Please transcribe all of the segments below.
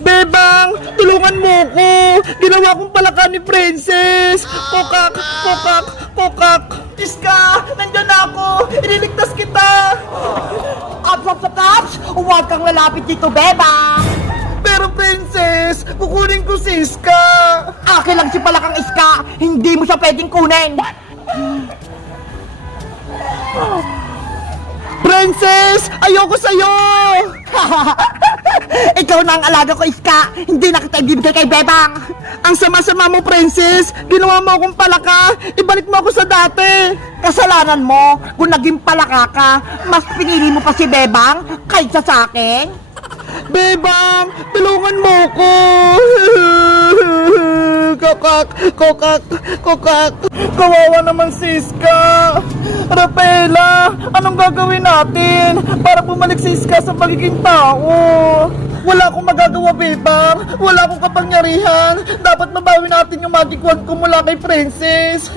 Bebang, tulungan mo ko. Ginawa kong palaka ni Princess. Kokak, kokak, kokak. Iska, nandyan na ako. Iniligtas kita. Ups, ups, ups! Huwag kang lalapit dito, Beba! Pero Princess, kukunin ko si Iska. Akin lang si Palakang Iska! Hindi mo siya pwedeng kunin! Princess, ayoko sa'yo. Ikaw na ang alaga ko, Iska! Hindi na kita ibibigay kay Bebang! Ang sama-sama mo, Princess. Ginawa mo akong palaka. Ibalik mo ako sa dati. Kasalanan mo kung naging palaka ka, mas pinili mo pa si Bebang kaysa sa akin? Bebang, tulungan mo ko. Kokak, kokak, kokak. Kawawa naman si Iska. Rapela, anong gagawin natin para bumalik si Iska sa pagiging tao? Wala akong magagawa, Bebang. Wala akong kapangyarihan. Dapat mabawi natin yung magic wand ko mula kay Princess.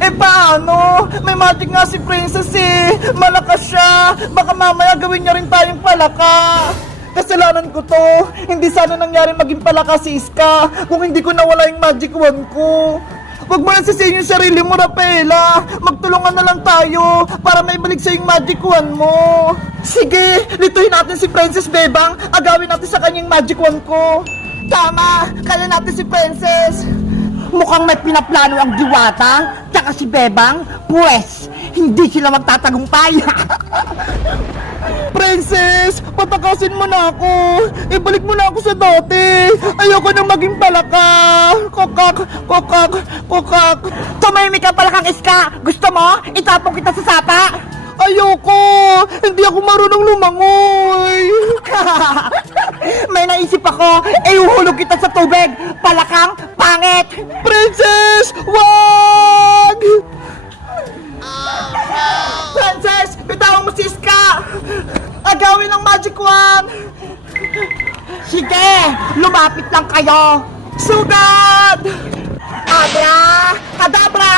Eh paano? May magic nga si Princess eh. Malakas siya. Baka mamaya gawin niya rin tayong palaka. Kasalanan ko to. Hindi sana nangyari maging palaka si Iska kung hindi ko nawala yung magic wand ko. Huwag mo nang sisihin yung sarili mo, Rapela. Magtulungan na lang tayo para may balik sa yung magic wand mo. Sige, lituhin natin si Princess Bebang. Agawin natin sa kanyang magic wand ko. Tama, kaya natin si Princess. Mukhang may pinaplano ang diwata, tsaka si Bebang, pues, hindi sila magtatagumpay. Princess, patakasin mo na ako. Ibalik mo na ako sa dati. Ayoko na maging palaka. Kokak, kokak, kokak. Tumahimik ka pala kang iska! Gusto mo? Itapong kita sa sapa! Ayoko! Hindi ako marunong lumangoy! May naisip ako, eh uhulog kita sa tubig! Palakang pangit! Princess! Wag! Agawin ng magic wand! Sige, lumapit lang kayo! Sugat! Abra! Kadabra!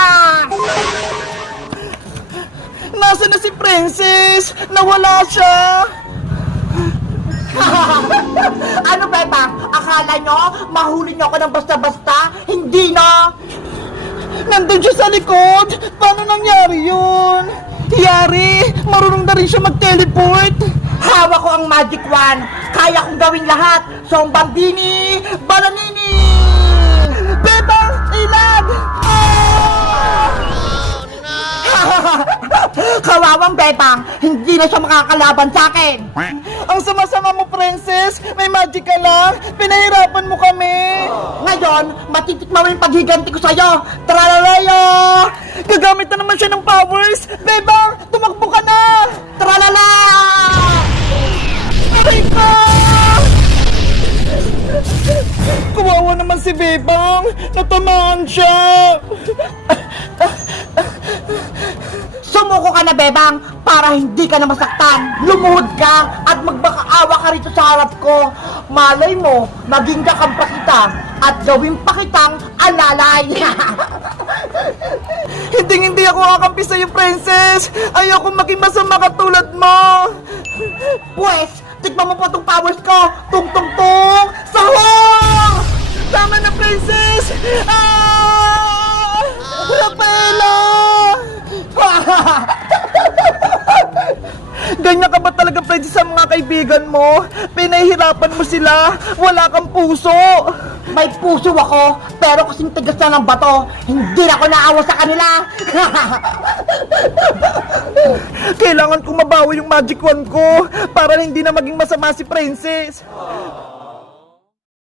Nasaan na si Princess? Nawala siya! ano Bebang? Akala nyo, mahuli nyo ako ng basta-basta? Hindi na! Nandun siya sa likod! Paano nangyari yun? Yari! Marunong na rin siya mag-teleport! Hawak ko ang magic wand! Kaya kong gawin lahat! So, bambini! Balanini! Bebang! Ilag! Kawawang Bebang! Hindi na siya makakalaban sa akin! Ang sama-sama mo, Princess! May magic ka lang! Pinahirapan mo kami! Ngayon, matitikma mo yung paghiganti ko sa'yo! Tralalayo! Gagamit na naman siya ng powers! Bebang! Tumakbo ka na! Tralala! Bebang! Natamaan siya! Sumuko ka na, Bebang, para hindi ka na masaktan. Lumuhod ka at magbakaawa ka rito sa harap ko. Malay mo, maging kakampa kita at gawin pa kitang alalay. Hindi hindi ako kakampi sa'yo, Princess! Ayoko maging masama katulad mo! Pwes, tikman mo po itong powers ko. Tung! Ganyan ka ba talaga, Princess, sa mga kaibigan mo? Pinahihirapan mo sila. Wala kang puso. May puso ako, pero kasing tigas na ng bato, hindi na ako naawa sa kanila. Kailangan kong mabawi yung magic wand ko para hindi na maging masama si Princess.